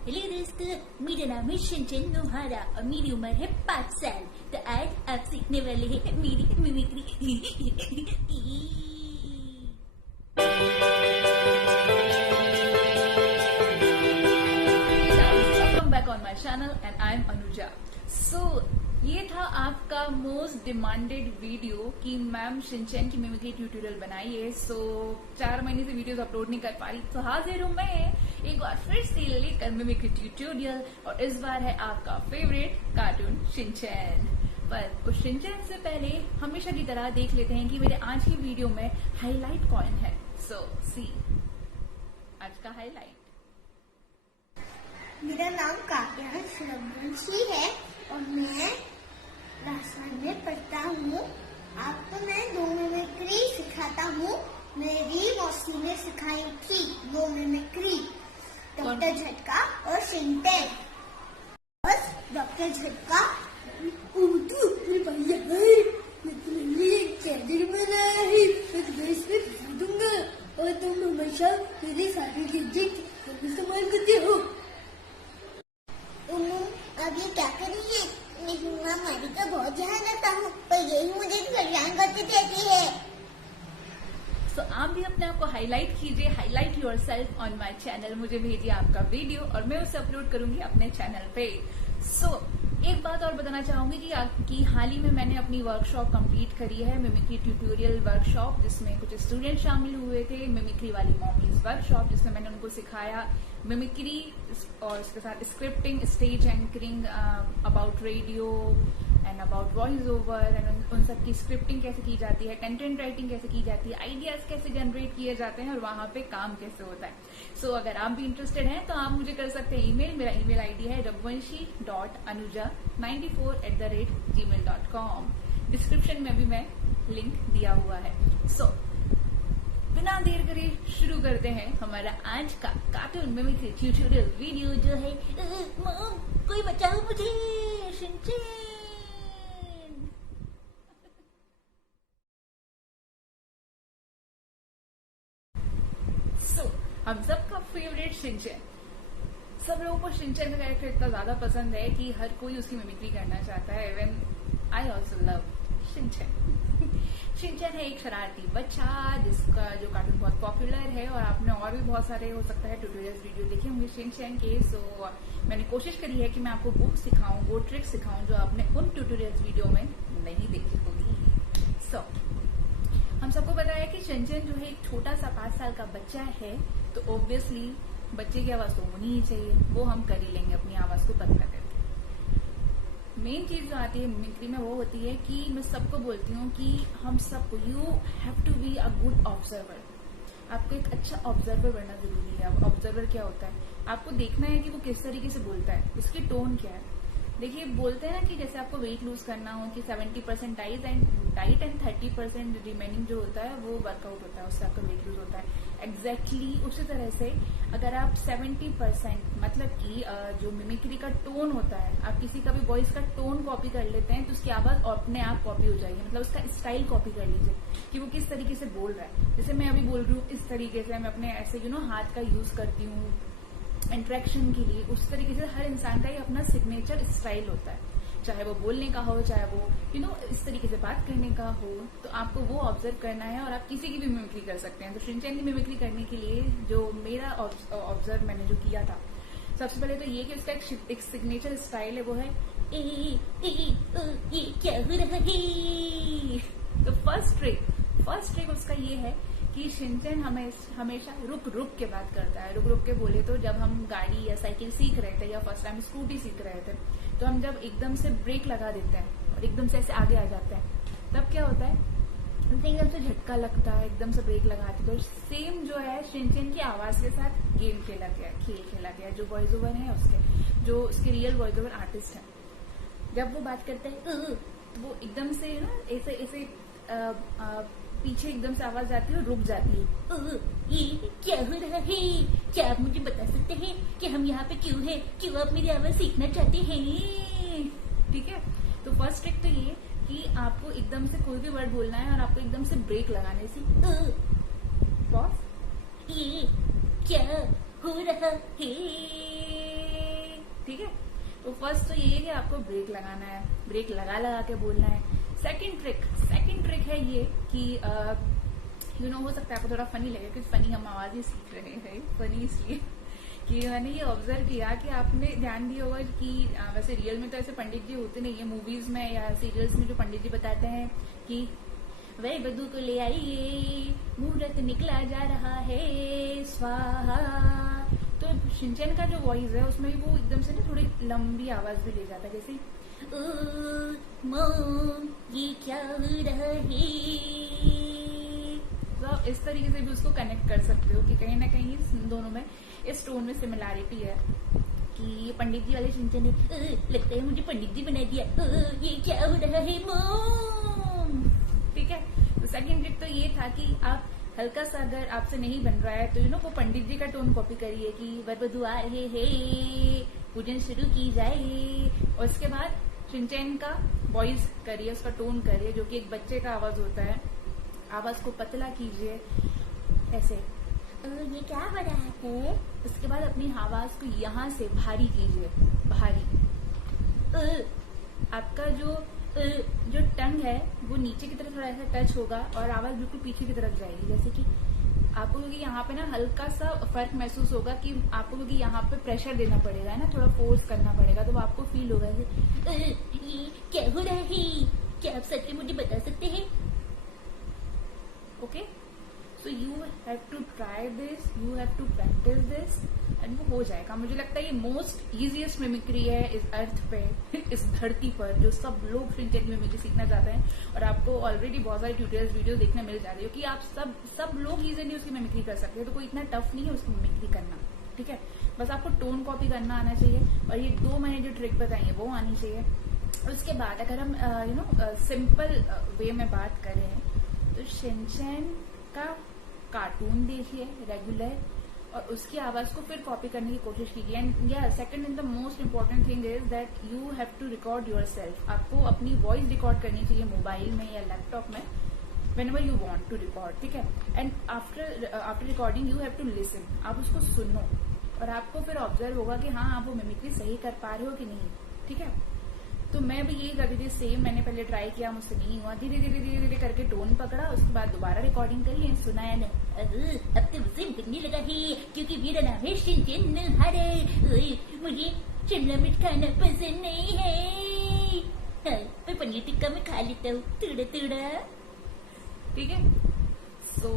Hello दोस्तों, मेरा नाम है शिनचैन नोहारा और मेरी उम्र है 5 साल। तो आज आप सीखने वाले हैं मेरी mimicry. Welcome back on my channel and I am Anuja. So ये था आपका मोस्ट डिमांडेड वीडियो कि मैम शिनचैन की मिमिक्री ट्यूटोरियल बनाइए। सो 4 महीने से वीडियोस अपलोड नहीं कर पा रही, तो हाजिर हूँ मैं एक बार फिर से लेकर मिमिक्री ट्यूटोरियल। और इस बार है आपका फेवरेट कार्टून शिनचैन। पर कुछ शिनचैन से पहले हमेशा की तरह देख लेते हैं कि मेरे आज की वीडियो में हाईलाइट कौन है। सो सी आज का हाईलाइट। मेरा नाम काव्या सूर्यवंशी है और मैं क्लास 1 में पढ़ता हूँ। आपको मैं 2 मिमिक्री सिखाता हूँ। मेरी मौसी ने सिखाई थी 2 मिमिक्री, डॉक्टर झटका और शिनचैन। बस डॉक्टर झटका मैं तुम्हें लिए चैनल बनाया है, मैं तुम्हें इसमें भेज दूंगा और तुम हमेशा मेरी सारी चीजें इस्तेमाल करते हो। अब ये क्या करी है? मैं मारी का बहुत ध्यान रखता हूँ, पर यही मुझे परेशान करती रहती है। तो आप भी अपने आप को हाईलाइट कीजिए, highlight yourself on my channel. मुझे भेजिए आपका वीडियो और मैं उसे अपलोड करूंगी अपने चैनल पे। एक बात और बताना चाहूंगी कि हाल ही में मैंने अपनी वर्कशॉप कंप्लीट करी है, मिमिक्री ट्यूटोरियल वर्कशॉप, जिसमें कुछ स्टूडेंट शामिल हुए थे। मिमिक्री वाली मॉमलीज वर्कशॉप, जिसमें मैंने उनको सिखाया मिमिक्री और उसके साथ scripting, stage anchoring, about radio and about voice over and उन सब की स्क्रिप्टिंग कैसे की जाती है, कंटेंट राइटिंग कैसे की जाती है, आइडियाज कैसे जनरेट किए जाते हैं और वहां पे काम कैसे होता है। सो अगर आप भी इंटरेस्टेड हैं तो आप मुझे कर सकते हैं ईमेल। मेरा ईमेल आईडी है ragvanshi.anuja94@gmail.com। डिस्क्रिप्शन में भी मैं लिंक दिया हुआ है। बिना देर करे शुरू करते हैं हमारा आज का कार्टून मिमिक्री ट्यूटोरियल वीडियो, जो है मॉम कोई बचाओ मुझे, शिनचैन। हम सबका फेवरेट शिनचैन। सब लोगों को शिनचैन का कैरेक्टर इतना ज्यादा पसंद है कि हर कोई उसकी मिमिक्री करना चाहता है। Even I also love Shinchan. Shinchan है एक शरारती बच्चा जिसका जो कार्टून बहुत पॉपुलर है, और आपने और भी बहुत सारे हो सकता है ट्यूटोरियल्स वीडियो देखे होंगे शिनचैन के। सो मैंने कोशिश करी है कि मैं आपको वो सिखाऊं, वो ट्रिक सिखाऊं जो आपने उन ट्यूटोरियल्स वीडियो में नहीं देखी होगी। हम सबको पता है कि शिनचैन जो है एक छोटा सा 5 साल का बच्चा है, तो ऑब्वियसली बच्चे की आवाज तो होनी ही चाहिए। वो हम कर ही लेंगे अपनी आवाज को पतला करके। मेन चीज जो आती है मिमिक्री में वो होती है कि मैं सबको बोलती हूँ कि हम सबको you have to be a good observer. आपको एक अच्छा ऑब्जर्वर बनना जरूरी है। अब ऑब्जर्वर क्या होता है, आपको देखना है कि वो किस तरीके से बोलता है, उसकी टोन क्या है। देखिए बोलते हैं ना कि जैसे आपको वेट लूज करना हो कि 70% डाइट एंड 30% रिमेनिंग जो होता है वो वर्कआउट होता है, उससे आपका वेट लूज होता है। एग्जैक्टली उसी तरह से अगर आप 70% मतलब कि जो मिमिक्री का टोन होता है, आप किसी का भी वॉइस का टोन कॉपी कर लेते हैं तो उसकी आवाज अपने आप कॉपी हो जाएगी। मतलब उसका स्टाइल कॉपी कर लीजिए कि वो किस तरीके से बोल रहा है। जैसे मैं अभी बोल रही हूँ इस तरीके से, मैं अपने ऐसे हाथ का यूज करती हूँ इंटरेक्शन के लिए। उस तरीके से हर इंसान का ही अपना सिग्नेचर स्टाइल होता है, चाहे वो बोलने का हो, चाहे वो इस तरीके से बात करने का हो। तो आपको वो ऑब्जर्व करना है और आप किसी की भी मिमिक्री कर सकते हैं। तो शिनचैन की मिमिक्री करने के लिए जो मेरा ऑब्जर्व मैंने जो किया था, सबसे पहले तो ये कि उसका एक सिग्नेचर स्टाइल है, वो है ये क्या हो रहा है। तो फर्स्ट ट्रिक उसका ये है कि शिनचैन हमेशा रुक रुक के बात करता है। रुक रुक के बोले तो जब हम गाड़ी या साइकिल सीख रहे थे या फर्स्ट टाइम स्कूटी सीख रहे थे, तो हम जब एकदम से ब्रेक लगा देते हैं और एकदम से ऐसे आगे आ जाते हैं, तब क्या होता है, एकदम से झटका लगता है, एकदम से ब्रेक लगाते। तो सेम जो है शिनचैन की आवाज के साथ गेम खेला गया। जो वॉइस ओवर है जो उसके रियल वॉइस ओवर आर्टिस्ट है, जब वो बात करते हैं तो वो एकदम से ऐसे पीछे एकदम से आवाज आती है और रुक जाती है। ये क्या हो रहा है, क्या आप मुझे बता सकते हैं कि हम यहाँ पे क्यों हैं, क्यों आप मेरी आवाज सीखना चाहते हैं। ठीक है, तो फर्स्ट ट्रिक तो ये कि आपको एकदम से कोई भी वर्ड बोलना है और आपको एकदम से ब्रेक लगाने से पॉज, ये क्या हो रहा है, फर्स्ट तो ये है कि आपको ब्रेक लगाना है, ब्रेक लगा लगा के बोलना है। सेकंड ट्रिक है ये कि हो सकता है आपको थोड़ा फनी लगे, क्योंकि फनी हम आवाज ही सीख रहे हैं, फनी इसलिए कि मैंने ये ऑब्जर्व किया कि आपने ध्यान दिया होगा कि वैसे रियल में तो ऐसे पंडित जी होते नहीं है, मूवीज में या सीरियल्स में जो पंडित जी बताते हैं कि वह वधू को ले आइए, मुहूर्त निकला जा रहा है, स्वाहा। तो शिनचैन का जो वॉइस है उसमें वो एकदम से ना थोड़ी लंबी आवाज भी ले जाता है, जैसे मॉम ये क्या हो रहा है। तो इस तरीके से भी उसको कनेक्ट कर सकते हो कि कहीं ना कहीं दोनों में इस टोन में सिमिलैरिटी है कि पंडित जी वाले शिनचैन ने लगता है मुझे पंडित जी बना दिया, ये क्या हो रहा है मॉम। ठीक है, तो सेकंड ट्रिक तो ये था कि आप हल्का सा अगर आपसे नहीं बन रहा है तो वो पंडित जी का टोन कॉपी करिए कि वर वधू आ रहे हैं, पूजन शुरू की जाए, और उसके बाद शिनचैन का वॉइस करिए, उसका टोन करिए जो कि एक बच्चे का आवाज होता है। आवाज को पतला कीजिए ऐसे, ये क्या हो रहा है। उसके बाद अपनी आवाज को यहाँ से भारी कीजिए, भारी। आपका जो टंग है वो नीचे की तरफ थोड़ा ऐसा टच होगा और आवाज बिल्कुल पीछे की तरफ जाएगी, जैसे कि आपको क्योंकि यहाँ पे ना हल्का सा फर्क महसूस होगा कि आपको क्योंकि यहाँ पे प्रेशर देना पड़ेगा ना, थोड़ा फोर्स करना पड़ेगा, तो वो आपको फील होगा ये क्या हो रहा है, क्या आप सच में मुझे बता सकते हैं। Okay, so you have to try this, you have to practice this and वो हो जाएगा। मुझे लगता है ये मोस्ट इजीएस्ट मिमिक्री है इस अर्थ पे, इस धरती पर, जो सब लोग शिनचैन की मिमिक्री सीखना चाहते हैं। और आपको ऑलरेडी बहुत सारे ट्यूटोरियल्स वीडियोस देखने मिल जा रही हो कि आप सब लोग इजीली उसकी मिमिक्री कर सकते हैं, तो कोई इतना टफ नहीं है उसकी मिमिक्री करना। ठीक है, बस आपको टोन कॉपी करना आना चाहिए और ये 2 मैंने जो ट्रिक बताई है वो आनी चाहिए। उसके बाद अगर हम सिंपल वे में बात करें तो शिनचैन का कार्टून देखिए रेगुलर और उसकी आवाज को फिर कॉपी करने की कोशिश कीजिए। And yeah second and the most important thing is that you have to record yourself. आपको अपनी वॉइस रिकॉर्ड करनी चाहिए मोबाइल में या लैपटॉप में whenever you want to record, ठीक है। And after recording you have to listen, आप उसको सुनो और आपको फिर ऑब्जर्व होगा कि हाँ आप वो मिमिक्री सही कर पा रहे हो कि नहीं। ठीक है, तो मैं भी यही करती थी सेम, मैंने पहले ट्राई किया, मुझसे नहीं हुआ, धीरे धीरे करके टोन पकड़ा, उसके बाद दोबारा रिकॉर्डिंग करी, सुनाया ना, अब तो मुझसे करने लगा है क्योंकि मेरा नाम है शिनचैन। अरे मुझे शिमला मिर्च खाना पसंद नहीं है, मैं पनीर टिक्का में खा लेता हूँ थोड़ा। ठीक है, सो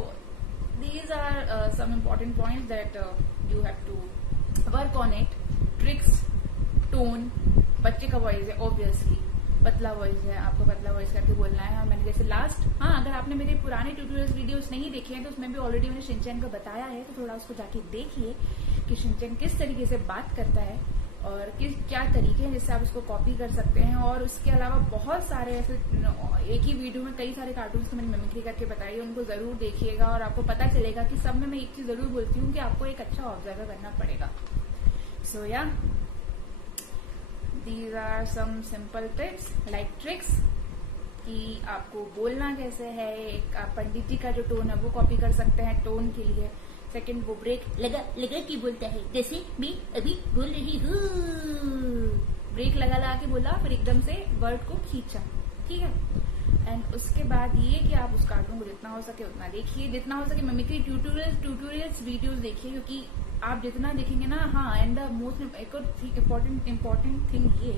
these are some important points that you have to work on it. Tricks, tone, बच्चे का वॉइस है ऑब्वियसली, पतला वॉइस है, आपको पतला वॉइस करके बोलना है। और मैंने जैसे अगर आपने मेरे पुराने ट्यूटोरियल्स वीडियोस नहीं देखे हैं तो उसमें भी ऑलरेडी मैंने शिनचैन का बताया है, तो थोड़ा उसको जाके देखिए कि शिनचैन किस तरीके से बात करता है और क्या तरीके हैं जिससे आप उसको कॉपी कर सकते हैं। और उसके अलावा बहुत सारे ऐसे एक ही वीडियो में कई सारे कार्टून्स को मैंने मिमिक्री करके बताई है, उनको जरूर देखिएगा और आपको पता चलेगा कि सब में मैं एक चीज जरूर बोलती हूँ कि आपको एक अच्छा ऑब्जर्वर करना पड़ेगा। So yeah these are some simple tips like tricks कि आपको बोलना कैसे है। एक आप पंडित जी का जो टोन है वो कॉपी कर सकते हैं टोन के लिए। सेकंड, वो ब्रेक लगा के बोलता है, जैसे मैं अभी बोल रही हूँ, ब्रेक लगा के बोला, फिर एकदम से वर्ड को खींचा। ठीक है, एंड उसके बाद ये कि आप उस कार्टून को जितना हो सके उतना देखिए, जितना हो सके मिमिक्री ट्यूटोरियल्स वीडियोस देखिए, क्योंकि आप जितना देखेंगे ना, हाँ, and the most important thing ये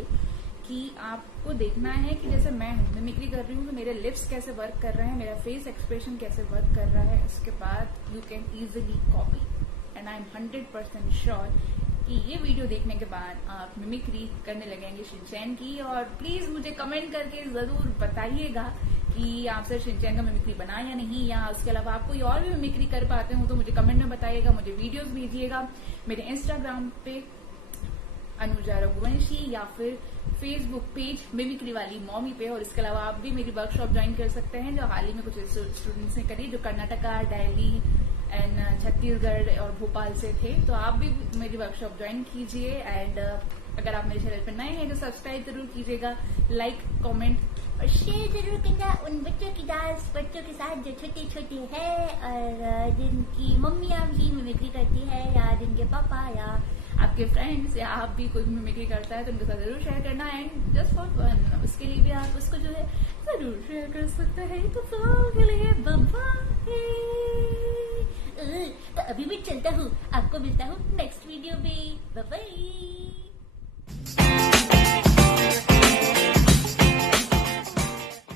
कि आपको देखना है कि जैसे मैं मिमिक्री कर रही हूँ तो मेरे लिप्स कैसे वर्क कर रहे हैं, मेरा फेस एक्सप्रेशन कैसे वर्क कर रहा है। उसके बाद you can easily copy, and I am 100% sure कि ये वीडियो देखने के बाद आप मिमिक्री करने लगेंगे शिनचैन की। और प्लीज मुझे कमेंट करके जरूर बताइएगा कि आपसे शिनचैन का मिमिक्री बना या नहीं, या उसके अलावा आप कोई और भी मिमिक्री कर पाते हो तो मुझे कमेंट में बताइएगा, मुझे वीडियोस भेजिएगा मेरे इंस्टाग्राम पे अनुजा रघुवंशी या फिर फेसबुक पेज मिमिक्री वाली मॉमी पे। और इसके अलावा आप भी मेरी वर्कशॉप ज्वाइन कर सकते हैं जो हाल ही में कुछ स्टूडेंट्स ने करी, जो कर्नाटका, दिल्ली एंड छत्तीसगढ़ और भोपाल से थे। तो आप भी मेरी वर्कशॉप ज्वाइन कीजिए। एंड अगर आप मेरे चैनल पर नए हैं तो सब्सक्राइब जरूर कीजिएगा, लाइक, कमेंट और शेयर जरूर कीजिएगा उन बच्चों के साथ जो छोटे छोटे हैं और जिनकी मम्मियाँ भी मिमिक्री करती है, या जिनके पापा या आपके फ्रेंड्स या आप भी कोई मिमिक्री करता है तो उनके साथ जरूर शेयर करना, एंड जस्ट फॉर फन उसके लिए भी आप उसको जो है जरूर शेयर कर सकते हैं। तो फिलहाल के लिए बाय। तो अभी मैं चलता हूँ, आपको मिलता हूँ नेक्स्ट वीडियो में। Bye bye.